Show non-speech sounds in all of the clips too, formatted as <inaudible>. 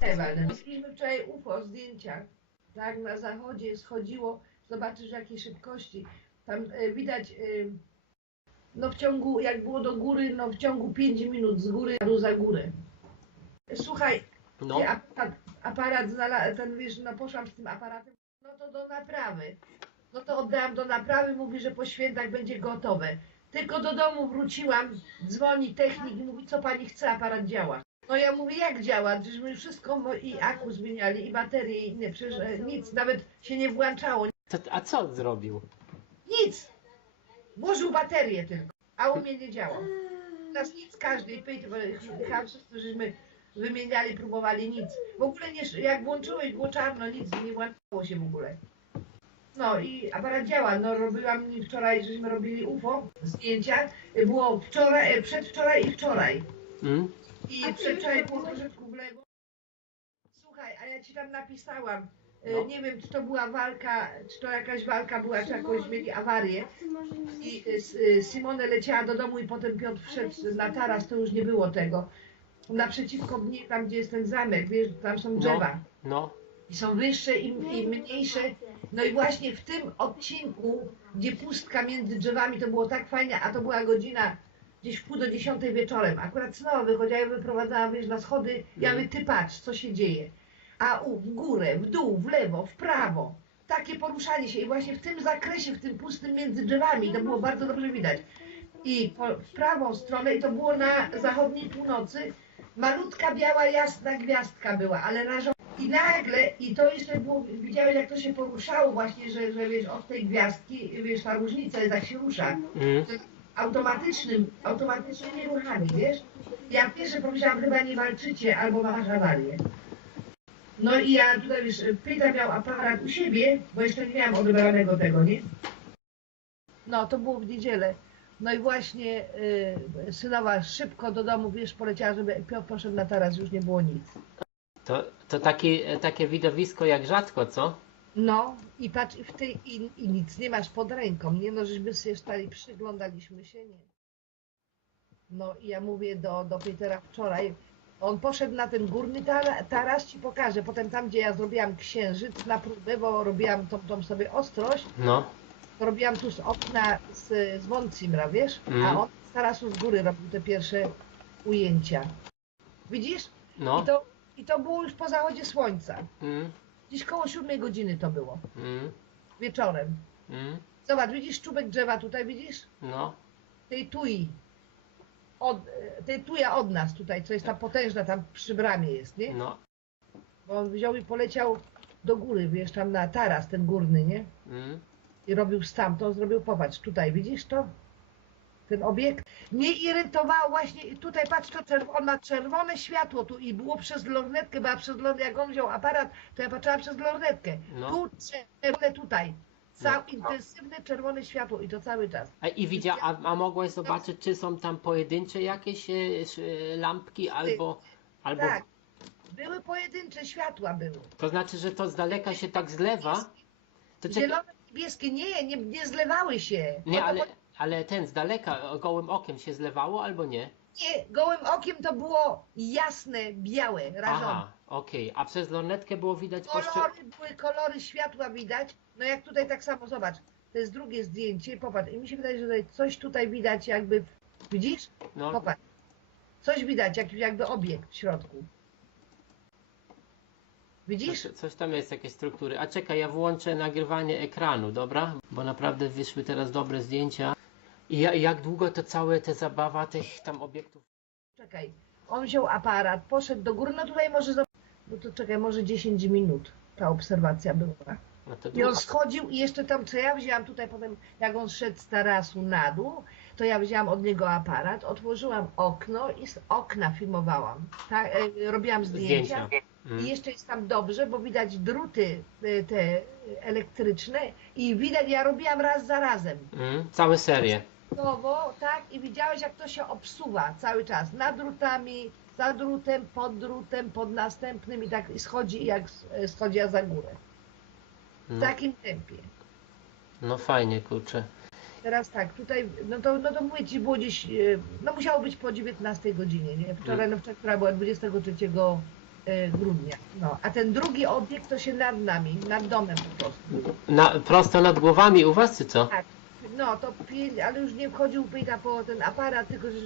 Ewaldem. Mieliśmy wczoraj UFO zdjęcia. Tak, na zachodzie schodziło. Zobaczysz w jakiej szybkości. Tam e, widać, e, no w ciągu, jak było do góry, no w ciągu 5 minut z góry do za górę. Słuchaj, No, aparat, aparat ten wiesz, no poszłam z tym aparatem, no to do naprawy. No to oddałam do naprawy, mówi, że po świętach będzie gotowe. Tylko do domu wróciłam, dzwoni technik i mówi, co pani chce, aparat działa. No ja mówię, jak działa? Żeśmy wszystko i aku zmieniali, i baterie, i inne, przecież e, nic, nawet się nie włączało. to, a co zrobił? Nic! Włożył baterię tylko, a u mnie nie działał. Nas nic, każdy, i pyta, bo chyba wszyscy żeśmy wymieniali, próbowali, nic. W ogóle nie, jak włączyłeś, było czarno, nic, nie włączało się w ogóle. No i aparat działa, no robiłam wczoraj, żeśmy robili UFO, zdjęcia, było wczoraj, e, przedwczoraj i wczoraj. Mm? I przedwczoraj było troszeczkę w lewo. Słuchaj, a ja ci tam napisałam, e, No. nie wiem, czy to była walka, czy to jakaś walka była, czy jakoś mieli awarię. I y, S- y, Simone leciała do domu i potem Piotr wszedł na taras, to już nie było tego. Naprzeciwko mnie, tam gdzie jest ten zamek, wiesz, tam są drzewa. No, I są wyższe i, i mniejsze. No i właśnie w tym odcinku, gdzie pustka między drzewami, to było tak fajnie, a to była godzina gdzieś w pół do dziesiątej wieczorem. Akurat znowu wychodziła, ja wyprowadzałam, wiesz, na schody. Ja mówię, ty patrz, co się dzieje. A u, w górę, w dół, w lewo, w prawo. Takie poruszanie się i właśnie w tym zakresie, w tym pustym między drzewami, to było bardzo dobrze widać. I po, w prawą stronę, i to było na zachodniej północy, malutka, biała, jasna gwiazdka była, ale rażąca. I nagle, i to jeszcze było, widziałeś jak to się poruszało właśnie, że, że wiesz, od tej gwiazdki, wiesz, ta różnica jak się rusza. mm? Automatycznym, automatycznymi ruchami, wiesz? Ja pierwsze pomyślałam, chyba nie walczycie, albo masz awarię. No i ja tutaj, wiesz, Pyta miał aparat u siebie, bo jeszcze nie miałam odebranego tego, nie? No, to było w niedzielę. No i właśnie y, synowa szybko do domu, wiesz, poleciała, żeby Piotr poszedł na taras, już nie było nic. To, to takie, takie widowisko jak rzadko, co? No i patrz, i, w tej, i, i nic nie masz pod ręką, nie no, żeśmy sobie stali, przyglądaliśmy się, nie. No i ja mówię do, do Petera wczoraj, on poszedł na ten górny tara, taras, ci pokażę, potem tam, gdzie ja zrobiłam księżyc na próbę, bo robiłam tą, tą sobie ostrość, No, to robiłam tu z okna z, z Wącimra, wiesz, Mm. a on z tarasu z góry robił te pierwsze ujęcia. Widzisz? no. I to, I to było już po zachodzie słońca. Mm, Gdzieś koło siódmej godziny to było, mm, wieczorem. mm, Zobacz, widzisz czubek drzewa tutaj, widzisz? no, Tej tui. Od, tej tuja od nas tutaj, co jest ta potężna, tam przy bramie jest, nie? no. Bo on wziął i poleciał do góry, wiesz, tam na taras ten górny, nie? Mm. I robił stamtąd, zrobił, popatrz, tutaj, widzisz to? Ten obiekt. Mnie irytowało właśnie, tutaj patrz, to czerw- on ma czerwone światło tu i było przez lornetkę, bo ja przez lornetkę, jak on wziął aparat, to ja patrzyłam przez lornetkę. No. Tu czerwone, tutaj. No. intensywne czerwone światło i to cały czas. A, I widzia, a, a mogłaś zobaczyć, czy są tam pojedyncze jakieś e, e, lampki albo, albo... Tak. Były pojedyncze światła były. To znaczy, że to z daleka się tak zlewa? To czekaj, Zielone, niebieskie, nie, nie, nie zlewały się. nie, ale, ale ten z daleka gołym okiem się zlewało albo nie? nie, gołym okiem to było jasne, białe, rażące. Aha, okej. A przez lornetkę było widać. Kolory były, kolory światła widać. No jak tutaj tak samo, zobacz, to jest drugie zdjęcie, popatrz. I mi się wydaje, że tutaj coś tutaj widać jakby, widzisz? No, Popatrz. Coś widać, jak, jakby obiekt w środku. Widzisz? coś, coś tam jest, jakieś struktury. A czekaj, ja włączę nagrywanie ekranu, dobra? Bo naprawdę wyszły teraz dobre zdjęcia. I ja, jak długo to całe te zabawa tych tam obiektów? Czekaj. On wziął aparat, poszedł do góry, no tutaj może, no to czekaj, może 10 minut ta obserwacja była. No to I długo. on schodził i jeszcze tam, co ja wzięłam tutaj potem, jak on szedł z tarasu na dół, to ja wzięłam od niego aparat, otworzyłam okno i z okna filmowałam. Tak, e, robiłam zdjęcia. Zdjęcia. Mm. I jeszcze jest tam dobrze, bo widać druty e, te elektryczne i widać, ja robiłam raz za razem. Mm, całe serie. Nowo, tak, i widziałeś jak to się obsuwa cały czas, nad drutami, za drutem, pod drutem, pod następnym i tak i schodzi jak e, schodzi ja za górę. W No, takim tempie. no fajnie, kurczę. Teraz tak, tutaj, no to, no to mówię ci, było gdzieś, e, no musiało być po 19 godzinie, nie? Wczoraj, no wczoraj która była 23 e, grudnia. No, a ten drugi obiekt to się nad nami, nad domem po prostu. Na, prosto nad głowami u was, czy co? Tak. No, to pięć, ale już nie wchodził pyta po ten aparat, tylko że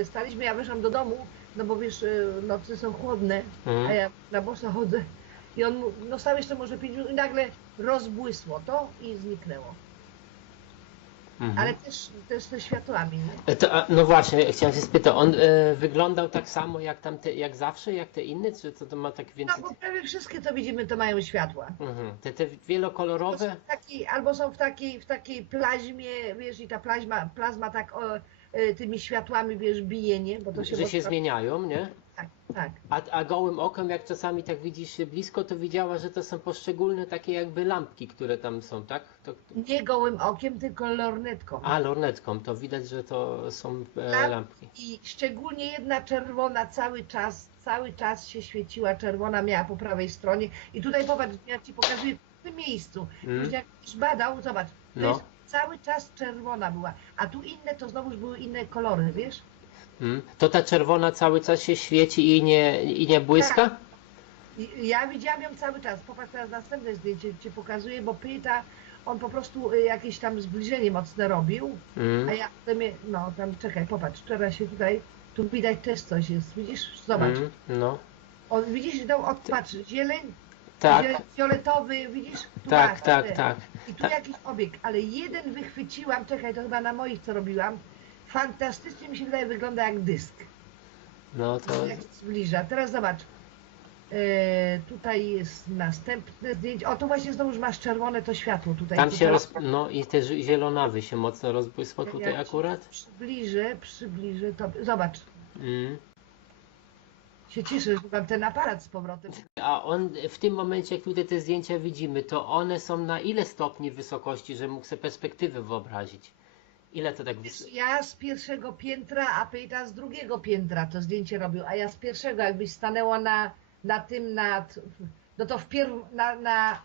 e, staliśmy, ja wyszłam do domu, no bo wiesz, e, nocy są chłodne, a Mhm. ja na boso chodzę. I on, no stał jeszcze może pięć minut i nagle rozbłysło to i zniknęło. Mhm. Ale też, też ze światłami? E, To, a, no właśnie, chciałem się spytać, on e, wyglądał tak samo jak tam te, jak zawsze, jak te inne, czy to, to ma tak No więcej? bo prawie wszystkie co widzimy to mają światła. Mhm. Te, te Albo są wielokolorowe? w takiej, albo są w takiej, w takiej plaźmie, wiesz, i ta plazma, plazma tak o, e, tymi światłami, wiesz, bije, nie? Bo to się, Że się zmieniają, nie? Tak. A, a gołym okiem, jak czasami tak widzisz się blisko, to widziała, że to są poszczególne takie jakby lampki, które tam są, tak? To, Nie gołym okiem, tylko lornetką. a, lornetką, to widać, że to są e, Lamp- lampki. I szczególnie jedna czerwona cały czas, cały czas się świeciła, czerwona miała po prawej stronie. I tutaj popatrz, ja ci pokazuję w tym miejscu. Mm. Już jak badał, zobacz, to No. jest cały czas czerwona była. A tu inne to znowuż były inne kolory, wiesz? Mm. To ta czerwona cały czas się świeci i nie, i nie błyska? I ja widziałam ją cały czas. Popatrz teraz następne zdjęcie ci pokazuję, bo pyta, on po prostu y, jakieś tam zbliżenie mocne robił, a Mm. ja potem, je- no tam czekaj, popatrz, teraz się tutaj, tu widać też coś jest, widzisz? Zobacz. Mm. No, On, widzisz, tą odpatrz, zieleń, tak, zieleń, fioletowy, widzisz? Tu tak, masz, tak, tak. I tu tak. jakiś obieg, ale jeden wychwyciłam, czekaj, to chyba na moich co robiłam, fantastycznie mi się wydaje, wygląda jak dysk. No to Jak zbliża. Teraz zobacz. E, tutaj jest następne zdjęcie. O, tu właśnie znowu już masz czerwone to światło tutaj. tam się roz... No i te ż- zielonawy się mocno rozbłysło jak tutaj akurat. Przybliżę, przybliżę to. Zobacz, Mm. się cieszę, że mam ten aparat z powrotem. A on w tym momencie, jak tutaj te zdjęcia widzimy, to one są na ile stopni wysokości, że mógł sobie perspektywę wyobrazić? Ile to tak wys... Ja z pierwszego piętra, a Pejta z drugiego piętra to zdjęcie robił, a ja z pierwszego, jakbyś stanęła na, na tym nad, no to wpierw na, na,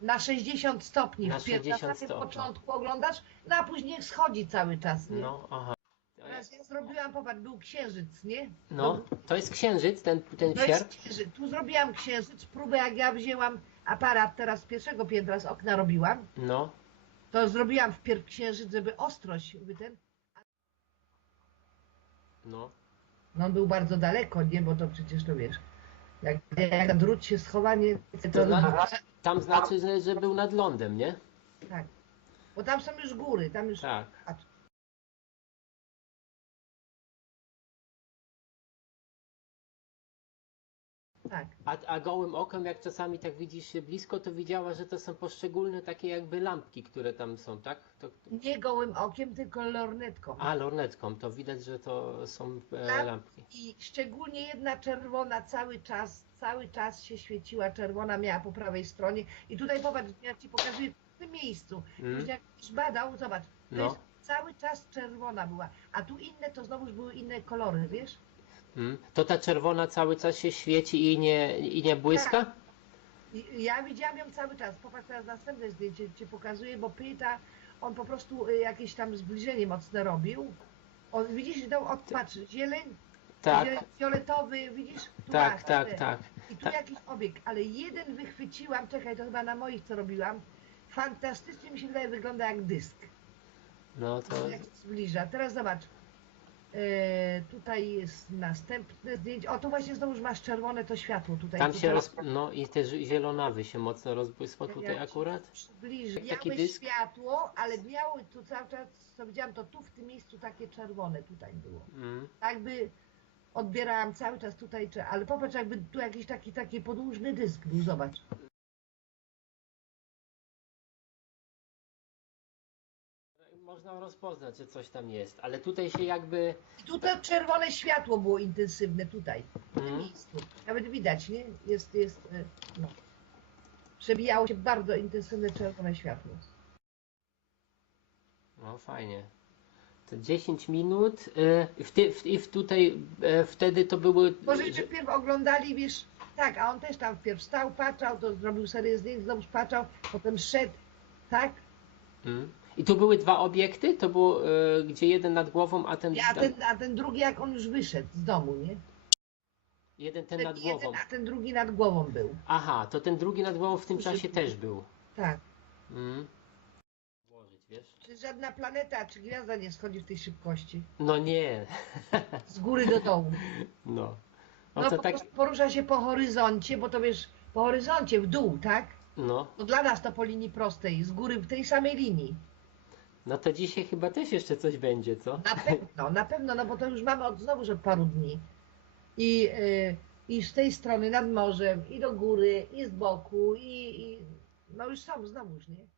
na 60 stopni, Na wpierw 60 na samym stopni. początku oglądasz, no a później schodzi cały czas, nie? No, aha. Teraz ja zrobiłam, popatrz, był księżyc, nie? No, to jest księżyc, ten, ten To jest księżyc. Tu zrobiłam księżyc, próbę jak ja wzięłam aparat teraz z pierwszego piętra z okna robiłam, No, to zrobiłam wpierw księżyc, żeby ostrość, żeby ten, no. no on był bardzo daleko, nie, bo to przecież to wiesz, jak, jak drut się schowa, nie, to, To na, tam znaczy, że, że był nad lądem, nie? tak, bo tam są już góry, tam już, Tak. Tak. A, a gołym okiem, jak czasami tak widzisz się blisko, to widziała, że to są poszczególne takie jakby lampki, które tam są, tak? To, Nie gołym okiem, tylko lornetką. a, lornetką, to widać, że to są e, Lamp- lampki. I szczególnie jedna czerwona cały czas, cały czas się świeciła, czerwona miała po prawej stronie. I tutaj popatrz, ja ci pokazuję w tym miejscu. Mm. Jak badał, zobacz, No. cały czas czerwona była. A tu inne to znowuż były inne kolory, wiesz? Mm. To ta czerwona cały czas się świeci i nie, i nie błyska? I ja widziałam ją cały czas. Popatrz teraz następne zdjęcie ci pokazuję, bo pyta, on po prostu y, jakieś tam zbliżenie mocne robił. On, widzisz, tą odpatrz, zieleń, Tak, zieleń, fioletowy, widzisz? Tu tak, masz, tak, te. tak. I tu Tak. jakiś obieg, ale jeden wychwyciłam, czekaj, to chyba na moich co robiłam. Fantastycznie mi się wydaje, wygląda jak dysk. No to Jak się zbliża. Teraz zobacz. E, tutaj jest następne zdjęcie. O, tu właśnie znowu już masz czerwone to światło tutaj. tam się roz... No i te ż- zielonawy się mocno rozbłysło Ja tutaj akurat. Przybliżę. Taki Miały dysk? światło, ale miały tu cały czas, co widziałam, to tu w tym miejscu takie czerwone tutaj było. Mm. Jakby odbierałam cały czas tutaj, ale popatrz, jakby tu jakiś taki, taki podłużny dysk był, zobacz. Można rozpoznać, że coś tam jest, ale tutaj się jakby... I tu to czerwone światło było intensywne tutaj, w tym Mm. miejscu. Nawet widać, nie? Jest, jest, e, no. Przebijało się bardzo intensywne czerwone światło. No fajnie. To 10 minut y, i w ty, w, i w tutaj e, wtedy to były... Może że- wpierw oglądali, wiesz, tak, a on też tam wpierw stał, patrzał, to zrobił serię zdjęć, znowu patrzał, potem szedł, tak? Mm. I tu były dwa obiekty? To było, e, gdzie jeden nad głową, a ten... A ten, a ten drugi, jak on już wyszedł z domu, nie? Jeden ten Ten nad jeden, głową. a ten drugi nad głową był. Aha, to ten drugi nad głową w tym Muszę- czasie też był. Tak. Mm. Czy żadna planeta czy gwiazda nie schodzi w tej szybkości? No nie, <laughs> Z góry do dołu. no. No No to po tak, porusza się po horyzoncie, bo to wiesz, po horyzoncie w dół, tak? no. No dla nas to po linii prostej, z góry w tej samej linii. No to dzisiaj chyba też jeszcze coś będzie, co? Na pewno, na pewno, no bo to już mamy od znowu, że paru dni. I, y, I z tej strony nad morzem, i do góry, i z boku, i, i no już są znowuż, nie?